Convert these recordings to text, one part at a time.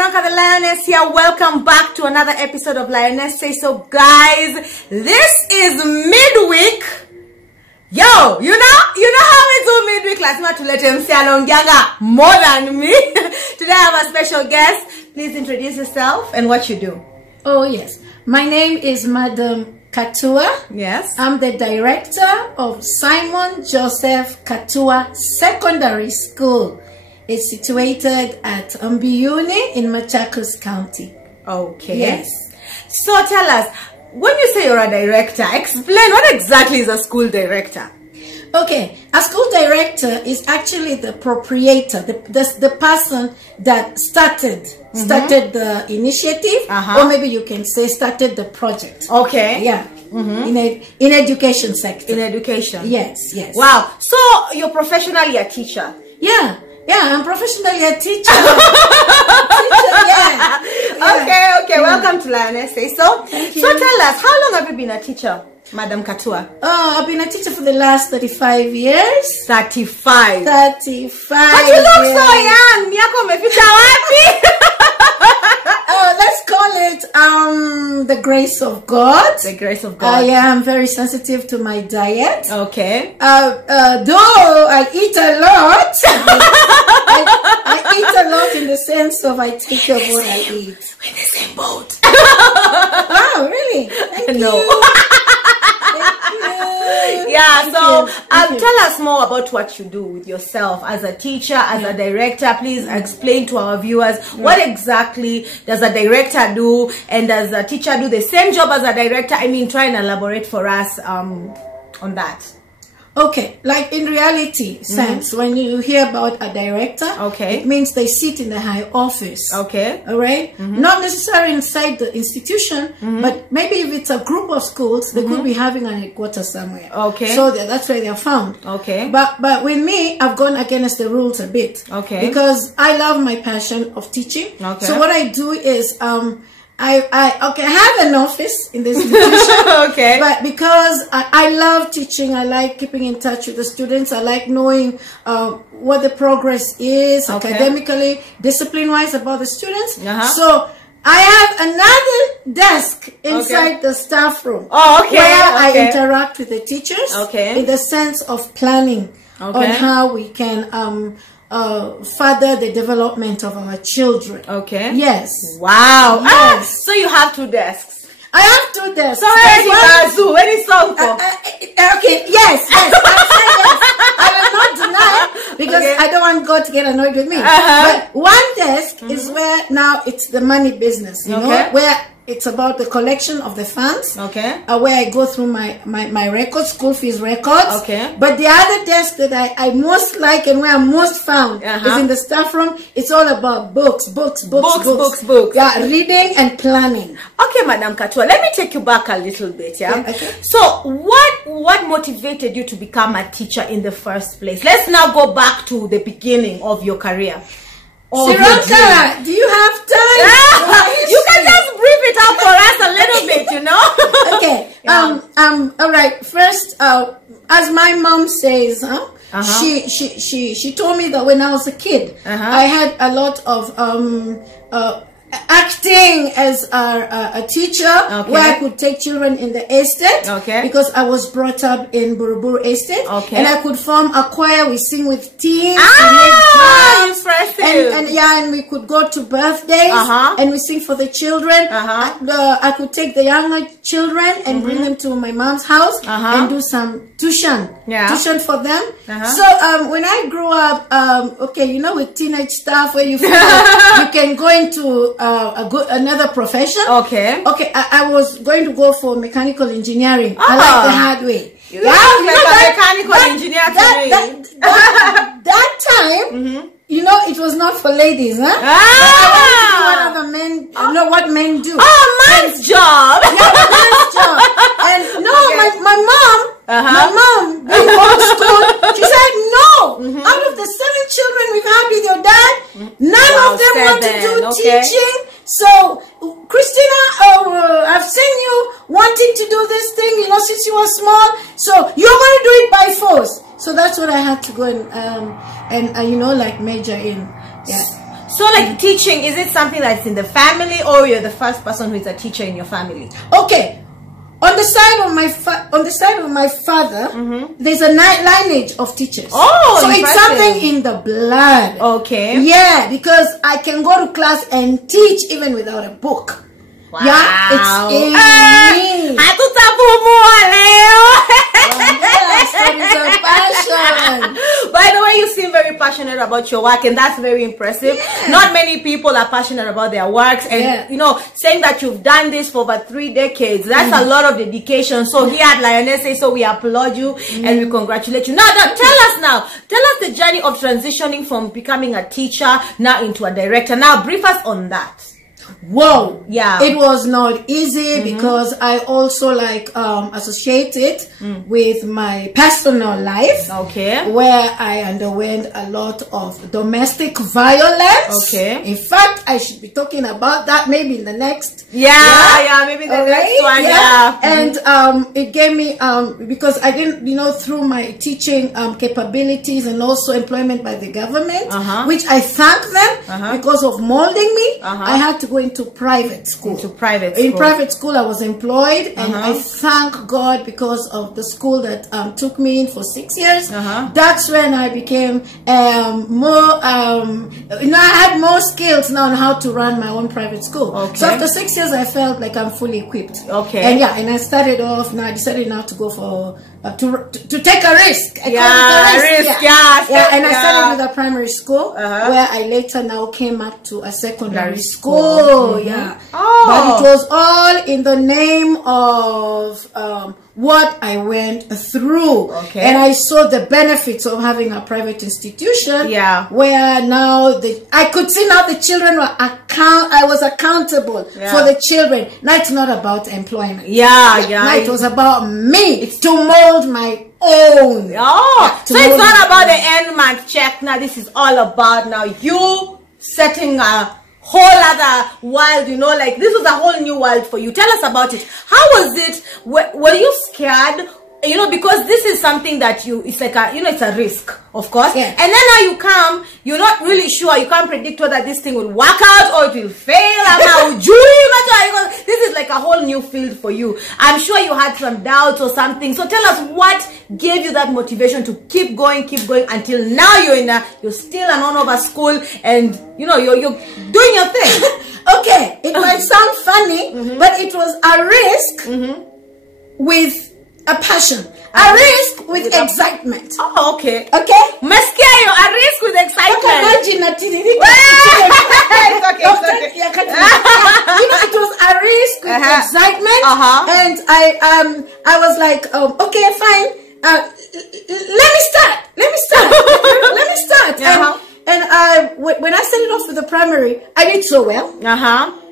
Bianca the Lioness here. Welcome back to another episode of Lioness Say So. Guys, this is midweek. Yo, you know how we do midweek. Let's not to let him say alongianga more than me. Today I have a special guest. Please introduce yourself and what you do. Oh yes, my name is Madam Katua. Yes. I'm the director of Simon Joseph Katua Secondary School. It's situated at Mbiuni in Machakos County. Okay. Yes. So tell us, when you say you're a director, explain what exactly is a school director? Okay, a school director is actually the proprietor, the person that started the initiative, or maybe you can say started the project. Okay. Yeah. In education sector. In education. Yes, yes. Wow. So you're professionally a teacher? Yeah, I'm professionally a teacher. Okay. Welcome to Lioness Say So. Thank you. So tell us, how long have you been a teacher, Madam Katua? I've been a teacher for the last 35 years. 35. 35. But you look so young. Miyako umeficha wapi? Let's call it the grace of God. The grace of God. I am very sensitive to my diet. Okay. Though I eat a lot, I eat a lot in the sense of I take care of what I eat. We're in the same boat. Oh, really? Thank No. you. Yeah, so tell us more about what you do with yourself as a teacher, as a director. Please explain to our viewers what exactly does a director do, and does a teacher do the same job as a director? I mean, try and elaborate for us on that. Okay, like in reality sense, when you hear about a director, it means they sit in the high office. Okay. All right? Not necessarily inside the institution, but maybe if it's a group of schools, they could be having a headquarters somewhere. Okay. So that's where they're found. Okay. But with me, I've gone against the rules a bit. Okay. Because I love my passion of teaching. Okay. So what I do is I have an office in the institution. Okay. But because I love teaching, I like keeping in touch with the students. I like knowing what the progress is academically, discipline-wise about the students. So I have another desk inside the staff room. Oh, okay. Where I interact with the teachers. Okay. In the sense of planning on how we can further the development of our children. Okay. Yes. Wow. Yes. So you have 2 desks. I have 2 desks. So any song for? Okay. Yes. I will not deny because I don't want God to get annoyed with me. But one desk is where now it's the money business. You know, where it's about the collection of the funds. Okay. Where I go through my records, school fees records. Okay. But the other desk that I most like and where I'm most found is in the staff room. It's all about books. Yeah, reading and planning. Okay, Madam Katua, let me take you back a little bit. Yeah. Okay. So what motivated you to become a teacher in the first place? Let's now go back to the beginning of your career. Siranka, do you have time? You can just brief it up for us a little bit, you know? Okay. All right. First, as my mom says, she told me that when I was a kid, I had a lot of acting as a teacher, where I could take children in the estate, because I was brought up in Buruburu Estate, and I could form a choir. We sing with teens, and we could go to birthdays, and we sing for the children. I could take the younger children and bring them to my mom's house and do some tuition for them. So when I grew up, you know, with teenage stuff where you feel like you can go into another profession. I was going to go for mechanical engineering. I like the hard way. You like mechanical engineer that time, you know, it was not for ladies, huh? I wanted to do what other men, you know what men do. Oh, man's job. Yeah, man's job. And no, my mom, being old school, she said, no, out of the 7 children we've had with your dad, none of them want to do teaching. So, Christina, I've seen you wanting to do this thing, you know, since you were small. So, you're going to do it by force. So, that's what I had to go and you know, like major in. Yeah. So like teaching, is it something that's in the family, or you're the first person who is a teacher in your family? Okay. On the side of my father, there's a lineage of teachers. Oh, so impressive. It's something in the blood. Okay. Yeah, because I can go to class and teach even without a book. Wow. Yeah, it's in me. Stories of passion. By the way, you seem very passionate about your work, and that's very impressive. Yeah. Not many people are passionate about their works, and you know, saying that you've done this for over 3 decades, that's a lot of dedication. So here at Lioness Say So, we applaud you and we congratulate you. Now, tell us the journey of transitioning from becoming a teacher now into a director. Now, brief us on that. Whoa, yeah, it was not easy because I also associated with my personal life, where I underwent a lot of domestic violence. In fact, I should be talking about that maybe in the next maybe the next one. And it gave me because I didn't, through my teaching capabilities and also employment by the government, which I thank them because of molding me. I had to go into private school. In private school, I was employed, and I thank God because of the school that took me in for 6 years. That's when I became more. I had more skills now on how to run my own private school. So after 6 years, I felt like I'm fully equipped. And I started off. Now I decided now to go for to take a risk. And I started with a primary school, where I later now came up to a secondary school. But it was all in the name of what I went through, and I saw the benefits of having a private institution. Where now I could see now the children were I was accountable for the children. Now it's not about employment. Now it was about me to mold my own. So it's not about the end month check. Now this is all about now you setting a whole other world, like this was a whole new world for you. Tell us about it. How was it? Were you scared? Because this is something that it's like it's a risk, of course. And then now you come, you're not really sure, you can't predict whether this thing will work out or it will fail. This is like a whole new field for you. I'm sure you had some doubts or something. So tell us what gave you that motivation to keep going until now you're still an honor of a school, and you're doing your thing. Okay, it might sound funny, but it was a risk with a passion, a risk with excitement. Okay. A risk with excitement. It was a risk with excitement, and I was like, okay, fine. Let me start. And when I started off with the primary, I did so well.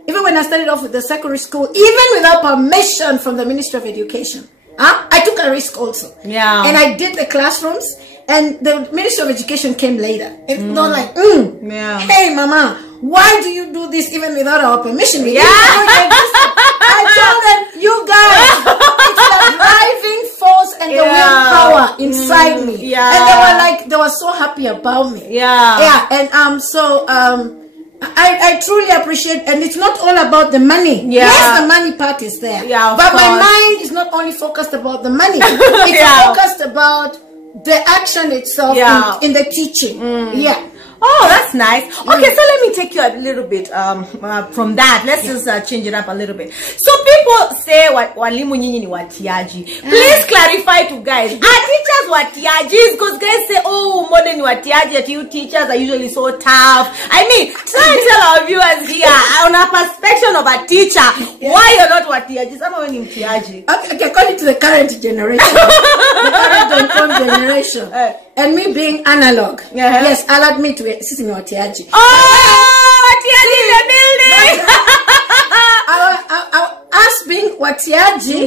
Even when I started off with the secondary school, even without permission from the Ministry of Education. I took a risk also. And I did the classrooms, and the Ministry of Education came later. It's not like, hey, Mama, why do you do this even without our permission? I told them, you guys, it's the driving force and the willpower inside me. And they were so happy about me. I truly appreciate, and it's not all about the money. Yes, the money part is there. But my mind is not only focused about the money. It's focused about the action itself in the teaching. Oh, that's nice. Okay, so let me take you a little bit from that. Let's just change it up a little bit. So people say walimu nyinyi ni watiaji. Please clarify to guys. Are teachers watiaji? Because guys say, oh, more than watiaji, that you teachers are usually so tough. I mean, try and tell our viewers here on a perspective of a teacher, why you're not watiaji. Someone in watiaji. Okay, according to the current generation, the current generation, and me being analog, yes, I'll admit to it. This is watiaji. Watiaji in the building. Us being watiaji,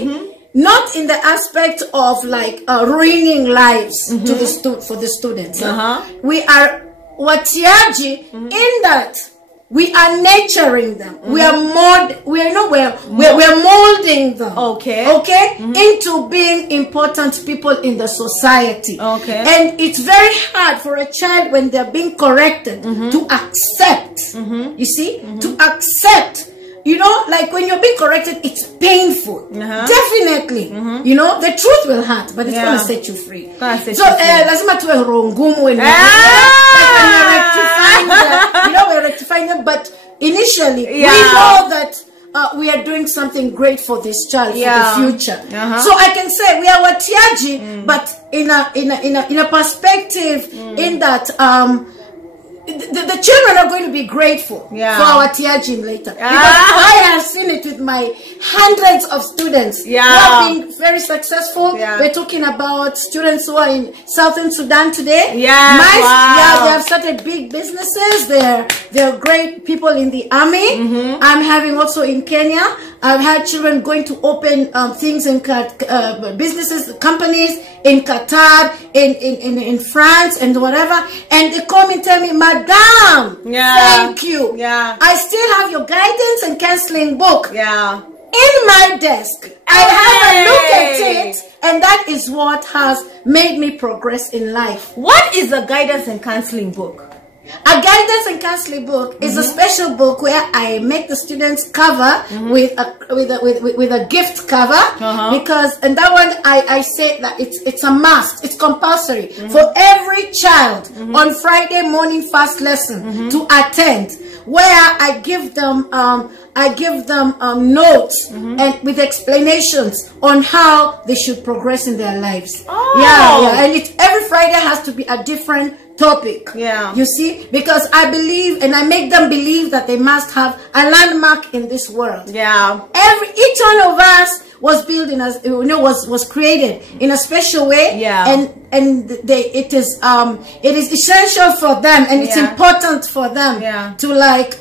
not in the aspect of like ruining lives to for the students. We are watiaji in that we are nurturing them. We're molding them. Into being important people in the society. And it's very hard for a child when they're being corrected to accept you see, to accept. You know, like when you're being corrected, it's painful. Definitely. You know, the truth will hurt, but it's going to set you free. So, lazima tuwe rongumu when we're rectifying them, but initially, we know that we are doing something great for this child, for the future. So I can say we are watiaji, but in a perspective, in that the children are going to be grateful for our teaching later. Because I have seen it with my hundreds of students who have been very successful. We're talking about students who are in Southern Sudan today. They have started big businesses. They're great people in the army. I'm having also in Kenya. I've had children going to open things in businesses, companies in Qatar, in France, and whatever. And they come and tell me, Madam, thank you. I still have your guidance and counseling book in my desk. I have a look at it, and that is what has made me progress in life. What is a guidance and counseling book? A guidance and counseling book is a special book where I make the students cover with a gift cover, because and that one I say that it's a must, it's compulsory for every child on Friday morning first lesson to attend, where I give them notes and with explanations on how they should progress in their lives. And every Friday has to be a different topic. You see, because I believe and I make them believe that they must have a landmark in this world. Each one of us was built in a, was created in a special way. And it is essential for them, and it's important for them to like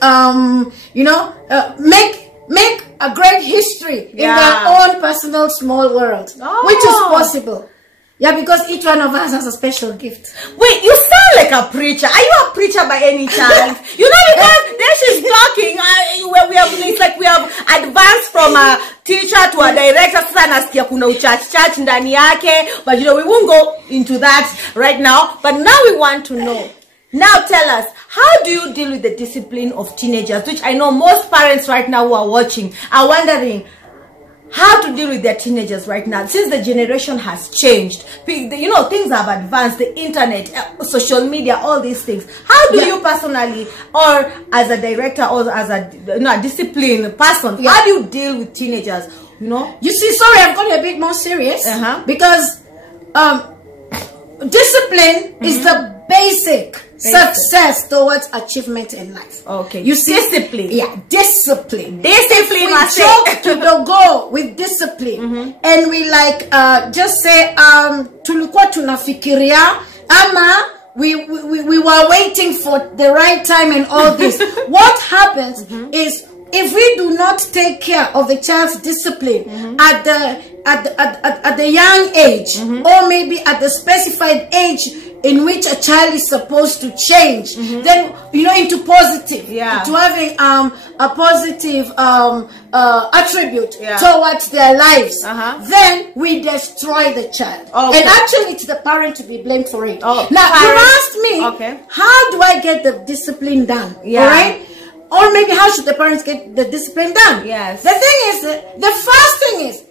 make a great history in their own personal small world, which is possible. Because each one of us has a special gift. Wait, you sound like a preacher. Are you a preacher by any chance? Because there she's talking. It's like we have advanced from a teacher to a director. But we won't go into that right now. But now we want to know. Now tell us, how do you deal with the discipline of teenagers? Which I know most parents right now who are watching are wondering how to deal with their teenagers right now, since the generation has changed. Things have advanced, the internet, social media, all these things. How do you personally, or as a director, or as a disciplined person, how do you deal with teenagers? You see, sorry, I'm going a bit more serious, because discipline is the basic success towards achievement in life. You see, discipline. Discipline. Discipline. We talk to the goal with discipline, and we just say tulikuwa tunafikiria ama we were waiting for the right time and all this. What happens is, if we do not take care of the child's discipline at the young age, or maybe at the specified age in which a child is supposed to change, then into positive, to having a positive attribute towards their lives, then we destroy the child. And actually, it's the parent to be blamed for it. Now, you asked me, how do I get the discipline done? All right. Or maybe how should the parents get the discipline done? The thing is, the first thing is,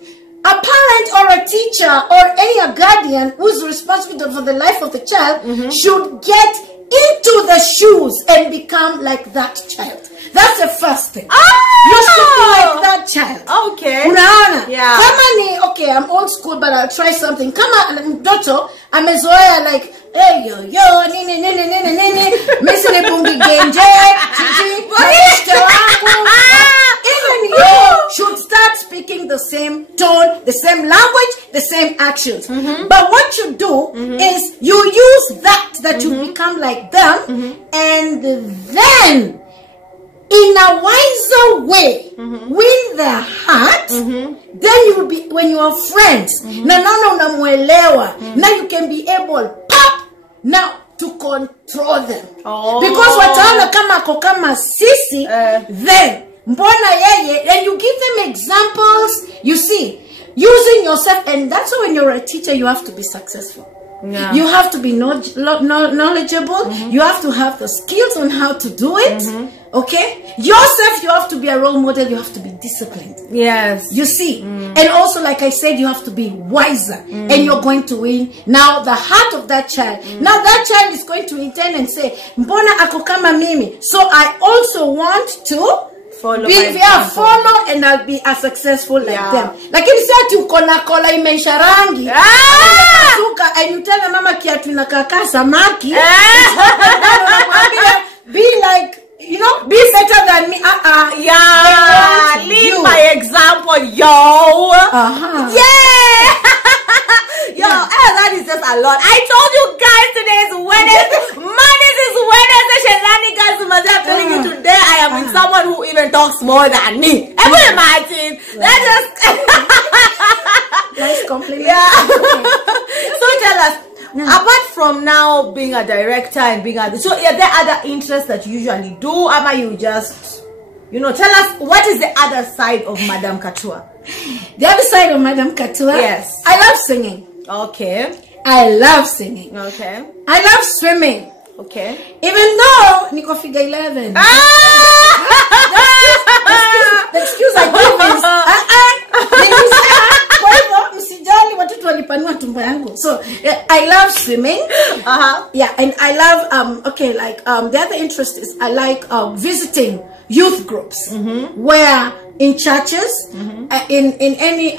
a parent or a teacher or any guardian who's responsible for the life of the child should get into the shoes and become like that child. That's the first thing. You should be like that child. Unaona? I'm old school, but I'll try something. Kama mtoto amezoea like, hey yo nini missile bungi genje even you should start speaking the same tone, the same language, the same actions. But what you do is you use that you become like them, and then in a wiser way, win their heart. Then you will be, when you are friends, now you can be able now to control them, because wataona kama sisi, then mbona yeye, and you give them examples, you see, using yourself. And that's why when you're a teacher, you have to be successful. Yeah. You have to be knowledgeable. You have to have the skills on how to do it. Okay? Yourself, you have to be a role model. You have to be disciplined. Yes. You see? And also, like I said, you have to be wiser. And you're going to win. Now, the heart of that child. Now, that child is going to intend and say, Mbona ako kama mimi? So, I also want to follow and I'll be as successful like them. Lakini si ati uko na kola imeisha rangi. And you tell mama kiatu inakaka samaki. Be like, you know, be better than me. Yeah. Lead by example, yo. Yeah. Yo, that is just a lot. I told you guys today is Wednesday. Mondays is Wednesday. Shenanigans. I'm telling you today I am with someone who even talks more than me. Ever imagine? That just nice compliment. Yeah. So tell us, apart from now being a director and being a, so are there other interests that you usually do? Or you just, you know, tell us what is the other side of Madam Katua? The other side of Madam Katua? Yes. I love singing. Okay. I love singing. Okay. I love swimming. Okay. Even though Niko figure 11. The excuse I give is so I love swimming. Yeah, and I love the other interest is I like visiting youth groups where in churches, in any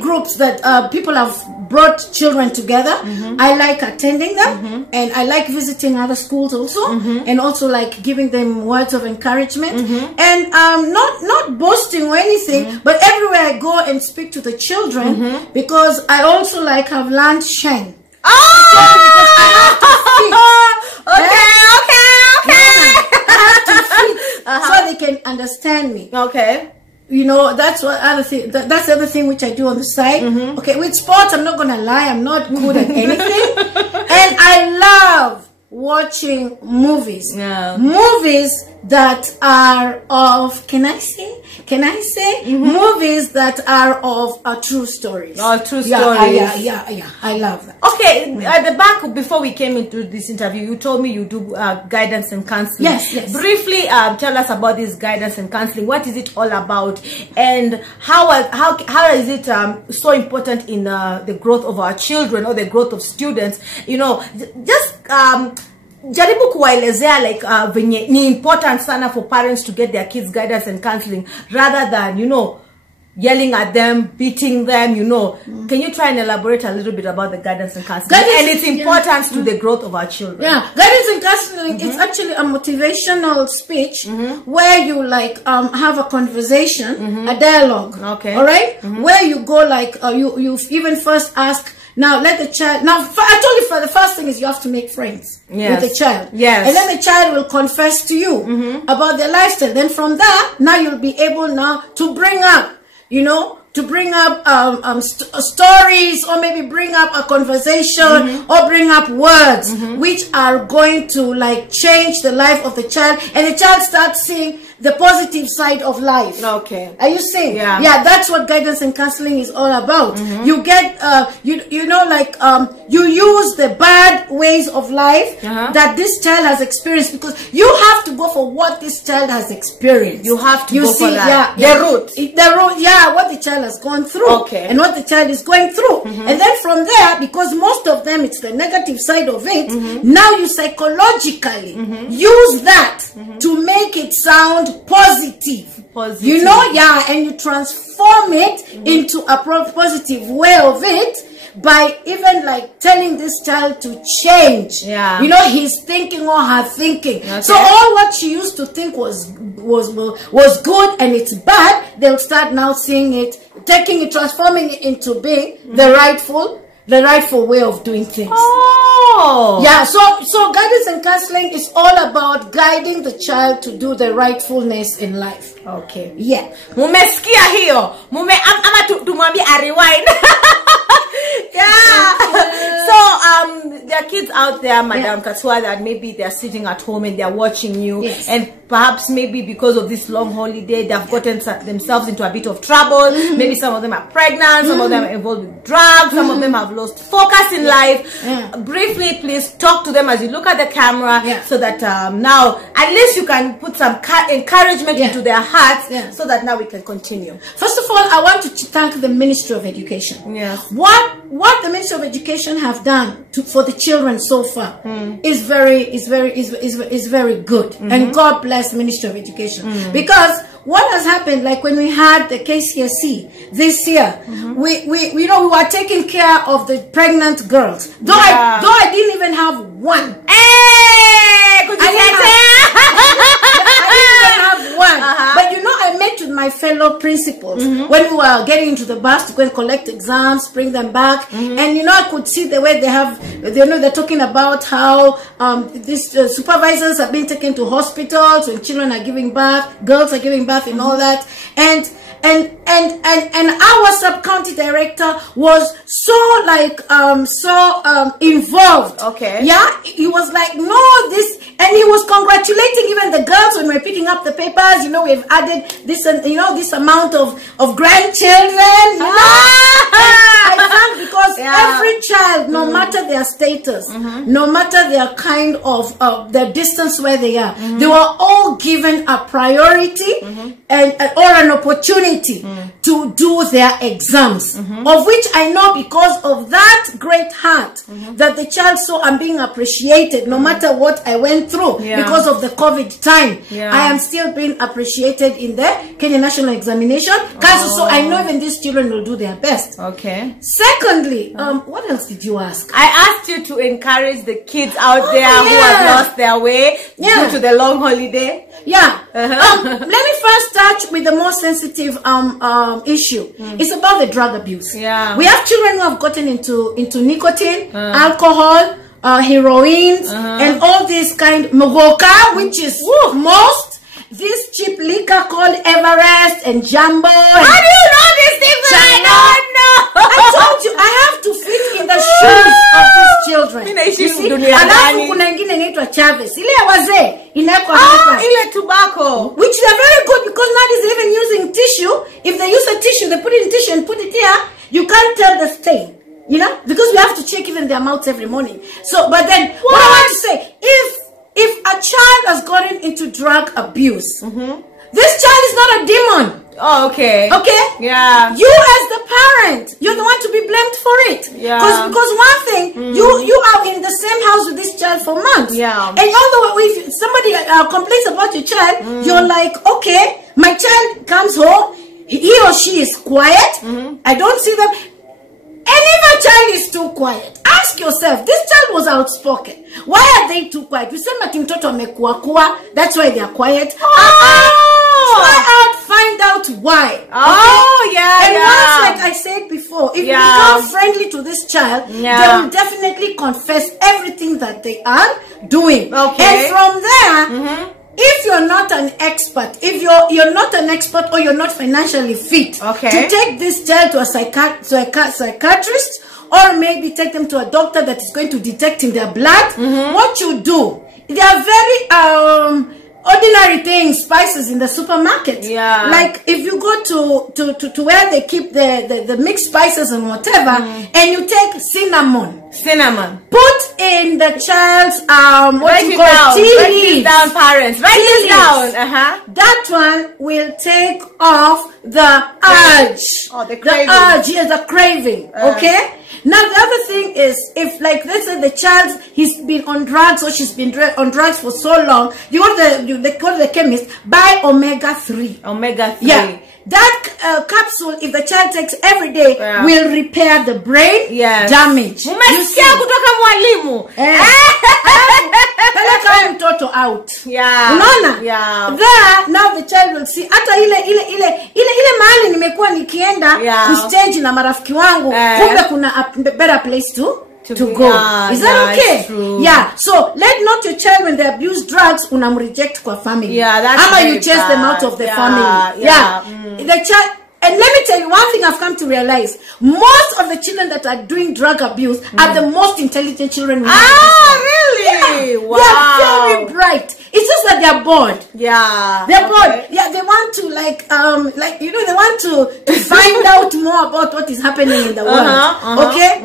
groups that people have brought children together. I like attending them, and I like visiting other schools also, and also like giving them words of encouragement, and not boasting or anything, but everywhere I go and speak to the children, because I also like have learned Sheng. So they can understand me. Okay. You know, that's what other thing. That's the other thing which I do on the side. Okay, with sports, I'm not gonna lie, I'm not good at anything, and I love watching movies. Movies that are of movies that are of true stories. True stories. Yeah. I love that. Okay, at the back, before we came into this interview, you told me you do guidance and counseling. Yes. Briefly, tell us about this guidance and counseling. What is it all about, and how is it so important in the growth of our children or the growth of students? You know, just jaribu kuwaelezea like venye ni important sana for parents to get their kids guidance and counseling rather than, you know, yelling at them, beating them, you know. Can you try and elaborate a little bit about the guidance and counseling and its importance to the growth of our children? Yeah, guidance and counseling, it's actually a motivational speech where you like have a conversation, a dialogue. Okay. All right? Where you go like you even first ask. Now let the child. Now I told you, for the first thing is you have to make friends with the child. Yes. And then the child will confess to you about their lifestyle. Then from that, now you'll be able now to bring up, you know, stories, or maybe bring up a conversation, or bring up words which are going to like change the life of the child, and the child starts seeing the positive side of life. Okay. Are you seeing? Yeah. Yeah, that's what guidance and counseling is all about. You get, you know, like, you use the bad ways of life that this child has experienced, because you have to go for what this child has experienced. You have to go for that. The root, what the child has gone through, and what the child is going through. And then from there, because most of them, it's the negative side of it, now you psychologically use that to make it sound positive. You know, and you transform it into a positive way of it by even like telling this child to change. You know, his thinking or her thinking. So all what she used to think was good and it's bad, they'll start now seeing it, taking it, transforming it into being the rightful way of doing things. Yeah, so guidance and counseling is all about guiding the child to do the rightfulness in life. Okay. Yeah. Mumesikia hiyo. Ama tumwambie rewind. Yeah. So there are kids out there, Madam Katua, that maybe they're sitting at home and they're watching you, and perhaps maybe because of this long holiday, they've gotten themselves into a bit of trouble. Maybe some of them are pregnant, some of them are involved with drugs, some of them have lost focus in life. Briefly, please talk to them as you look at the camera, so that now at least you can put some encouragement into their hearts, so that now we can continue. First of all, I want to thank the Ministry of Education. Yes. What the Ministry of Education have done for the children so far is very good, and God bless the Ministry of Education, because what has happened, like when we had the KCSE this year, we were taking care of the pregnant girls. Though I didn't even have one. Hey, could you I didn't have one. But you know, I met with my fellow principals when we were getting into the bus to go and collect exams, bring them back, and you know, I could see the way they're talking about how these supervisors have been taken to hospitals when children are giving birth, girls are giving birth, and all that, and our sub-county director was so involved. Okay. Yeah, he was like, no, this, and he was congratulating even the girls when we were picking up the papers. You know, we've added this, and you know, this amount of grandchildren. You know? I thank, because every child, no matter their status, no matter their kind of their distance where they are, they were all given a priority or an opportunity to do their exams, of which I know, because of that great heart that the child saw, I'm being appreciated no matter what I went through because of the COVID time. I am still being appreciated in the Kenya National Examination Council, so I know even these children will do their best. Okay. Secondly, what else did you ask? I asked you to encourage the kids out there who have lost their way due to the long holiday. Let me first touch with the more sensitive issue. It's about the drug abuse. We have children who have gotten into nicotine, alcohol, heroin, and all these kind mogoka, which is most. This cheap liquor called Everest and Jumbo. How do you know these things? I don't know. I told you, I have to fit in the shoes of these children. You see, alafu kuna ingine inaitwa Chavez. Ile ya wazee inawekwa hapa. Ile tobacco. Which they're very good, because now is even using tissue. If they use a tissue, they put it in tissue and put it here. You can't tell the stain. You know, because we have to check even their mouths every morning. So, but then what I want to say, if a child has gotten into drug abuse, this child is not a demon. Oh, okay. Okay? Yeah. You as the parent, you're the one to be blamed for it. Yeah. Because one thing, you are in the same house with this child for months. Yeah. And although if somebody complains about your child, you're like, okay, my child comes home, he or she is quiet, I don't see them. And if a child is too quiet, ask yourself, this child was outspoken. Why are they too quiet? You say mtoto amekuwa, that's why they are quiet. Try out, find out why. And once, like I said before, if you become friendly to this child, they will definitely confess everything that they are doing. And from there, if you're not an expert, if you're not an expert, or you're not financially fit to take this child to a psychiatrist, or maybe take them to a doctor that is going to detect in their blood, what you do, there are very ordinary things, spices in the supermarket. Like if you go to where they keep the mixed spices and whatever, and you take cinnamon, put in the child's what you call tea leaves. Write this down, parents. Write this down. That one will take off the urge. The craving. The urge, yes, the craving. Okay. Now the other thing is, if like let's say the child, he's been on drugs, or she's been on drugs for so long, they go to the chemist, buy omega-3. Omega-3. Yeah. That capsule, if the child takes every day, will repair the brain damage. Umesikia kutoka mwalimu. Peleka mtoto out. Unaona? There, now the child will see. Hata ile mahali nimekuwa nikienda kustage na marafiki wangu, kumbe kuna a better place to go. Is that okay? True. Yeah. So let not your child, when they abuse drugs, reject kwa family. That's you chase them out of the family. The child, And let me tell you one thing I've come to realize. Most of the children that are doing drug abuse are the most intelligent children we have. Really? Yeah. Wow. They are very bright. It's just that they're bored. Yeah. They're bored. Yeah, they want to they want to find out more about what is happening in the world. Okay?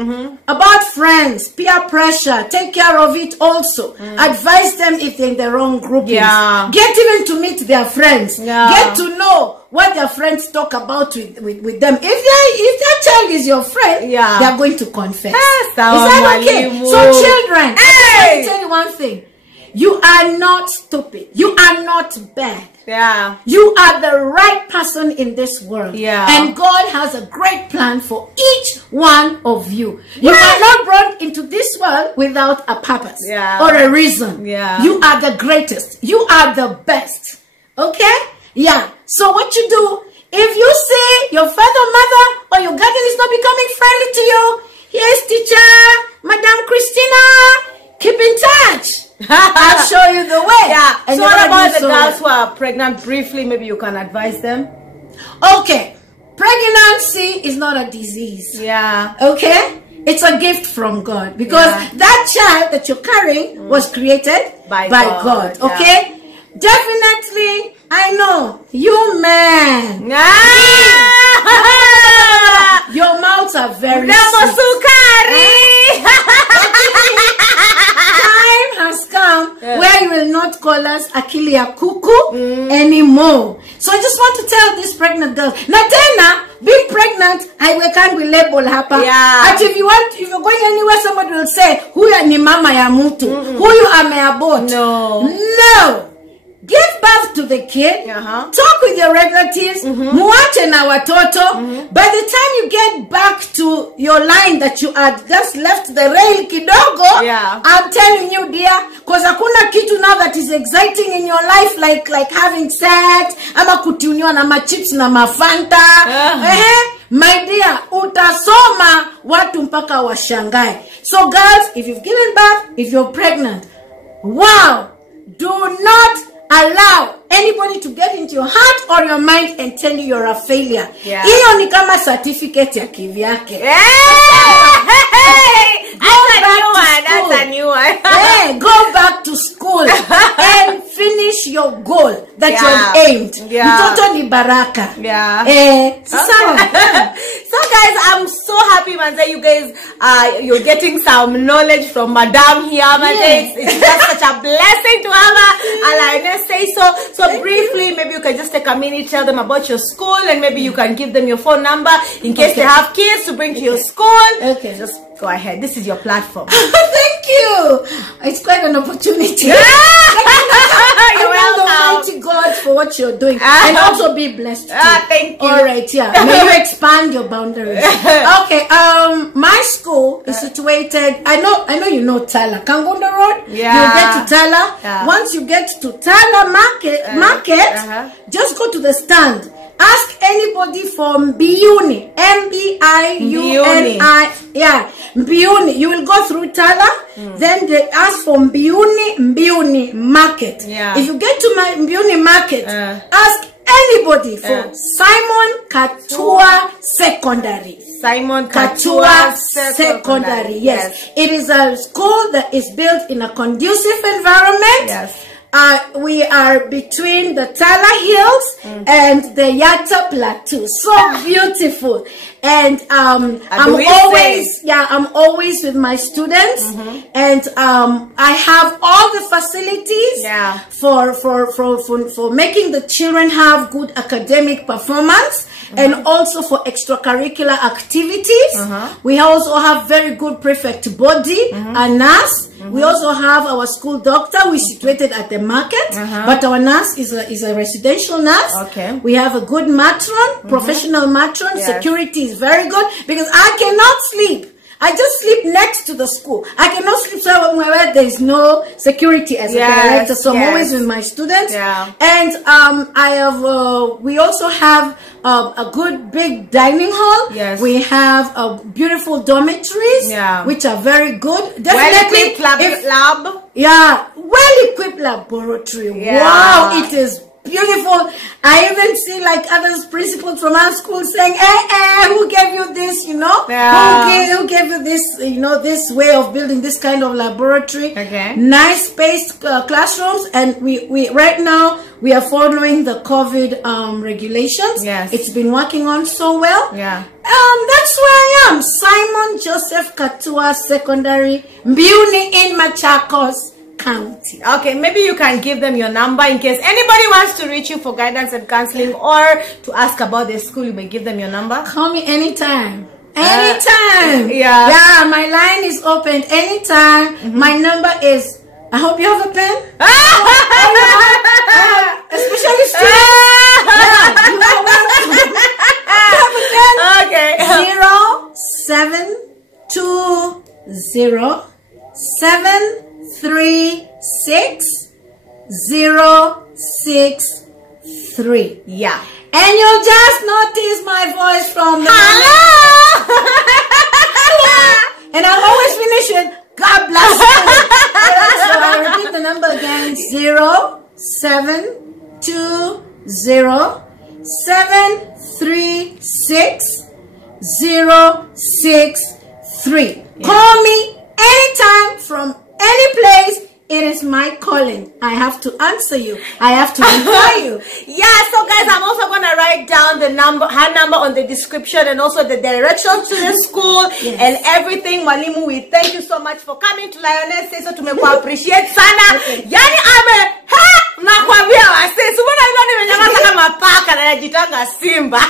About friends, peer pressure, take care of it also. Advise them if they're in the wrong groupings. Yeah. Get even to meet their friends. Yeah. Get to know what their friends talk about with them. If their child is your friend, yeah, they are going to confess. Yes, is that okay? So children, let me tell you one thing. You are not stupid. You are not bad. Yeah. You are the right person in this world. Yeah. And God has a great plan for each one of you. You are not brought into this world without a purpose or a reason. Yeah. You are the greatest. You are the best. Okay? Yeah. So what you do, if you see your father, mother, or your guardian is not becoming friendly to you, yes, teacher, Madam Christina, keep in touch. I'll show you the way. Yeah. And so what about the girls who are pregnant? Briefly, maybe you can advise them. Okay. Pregnancy is not a disease. Yeah. Okay? It's a gift from God. Because that child that you're carrying was created by God. Okay? Definitely, I know. You men. Your mouths are very sweet. Time has come where you will not call us Akili ya Kuku anymore. So I just want to tell these pregnant girls, Natena, being pregnant, I can't be labeled hapa. Yeah. But if you're going anywhere, somebody will say, huyu ni mama ya mtu, huyu ameabort. No. Give birth to the kid. Talk with your relatives. Muache na watoto. By the time you get back to your line that you had just left the rail kidogo, I'm telling you, dear, because hakuna kitu now that is exciting in your life like having sex, ama kutuniwa na machips na mafanta. My dear, utasoma watu mpaka washangae. So girls, if you've given birth, if you're pregnant, wow, do not allow anybody to get into your heart or your mind and tell you you're a failure. Hiyo ni kama certificate ya kivyake. That's a new one. Go back to school and finish your goal that you have aimed. Mtoto ni baraka. So guys, I'm so happy, Manze. You guys, you're getting some knowledge from Madam here, Manze. It's just such a blessing to have her. Let's say so. So briefly, maybe you can just take a minute, tell them about your school, and maybe you can give them your phone number in case they have kids to bring to your school. Just go ahead. This is your platform. Thank you. It's quite an opportunity. You're welcome. Almighty God for what you're doing, and also be blessed too. Thank you. All right, may you expand your boundaries. Okay, my school is situated. I know you know Tala, Kangondo Road. You get to Tala. Once you get to Tala Market, just go to the stand. Ask anybody for Mbiuni, Mbiuni. Mbiuni. You will go through Tala, then they ask for Mbiuni Market. If you get to my Mbiuni Market, ask anybody for C.Katua Secondary. C.Katua Secondary. Yes. It is a school that is built in a conducive environment. We are between the Tala Hills and the Yatta Plateau. So beautiful. And I'm always with my students, and I have all the facilities for making the children have good academic performance, and also for extracurricular activities. We also have very good prefect body, a nurse. We also have our school doctor, who is situated at the market, but our nurse is a residential nurse. We have a good matron, professional matron. Security is very good, because I cannot sleep. I just sleep next to the school. I cannot sleep somewhere there is no security as a director. So I'm always with my students. And we also have a good big dining hall. We have beautiful dormitories, which are very good. Definitely well-equipped lab. Well-equipped laboratory. Wow, it is beautiful. I even see like others principals from our school saying, who gave you this, you know? Yeah. Who gave you this, you know, this way of building this kind of laboratory? Okay. Nice spaced classrooms. And we right now, we are following the COVID regulations. Yes. It's been working on so well. Yeah. That's where I am. Simon Joseph Katua Secondary, Mbiuni in Machakos County. Okay, maybe you can give them your number in case anybody wants to reach you for guidance and counseling or to ask about the school. You may give them your number. Call me anytime. Anytime. Yeah, my line is open anytime. My number is, I hope you have a pen. Especially students. You have a pen. Okay. 0720-736-063. Yeah. And you'll just notice my voice from the Hello. And I'll always finish with God bless you. So I repeat the number again. 0720-736-063. Call me anytime from any place. It is my calling. I have to answer you. I have to reply you. Yeah, so guys, I'm also going to write down the number, her number on the description and also the directions to the school and everything. Mwalimu, we thank you so much for coming to Lioness Say So. Tumekuwa appreciate sana. Yani nakwambia wase, subona imani menyamaza kama paka na najitanga simba.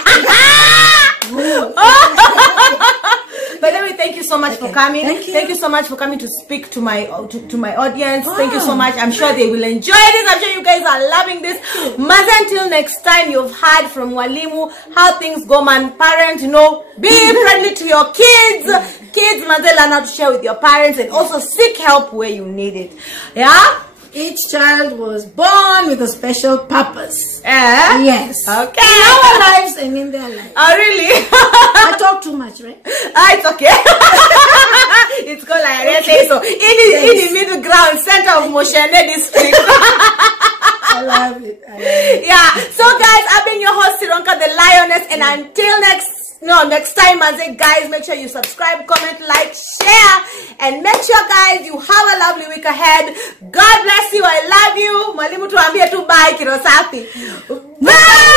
But anyway, thank you so much for coming. Thank you so much for coming to speak to my audience. Thank you so much. I'm sure they will enjoy this. I'm sure you guys are loving this. Mother, until next time, you've heard from Walimu how things go, man. Parents, you know, be friendly to your kids. Kids, mother, learn how to share with your parents and also seek help where you need it. Yeah? Each child was born with a special purpose. Okay. Yes. In our lives and in their lives. Oh, really? I talk too much, right? It's okay. It's called like Say So. In the middle ground, center of Moshene district. I love it. Yeah. So guys, I've been your host, Sironka the Lioness, and until next time, I say, guys, make sure you subscribe, comment, like, share, and make sure, guys, you have a lovely week ahead. God bless you. I love you. Mwalimu tuambie tu bye, Kirosafi. Bye.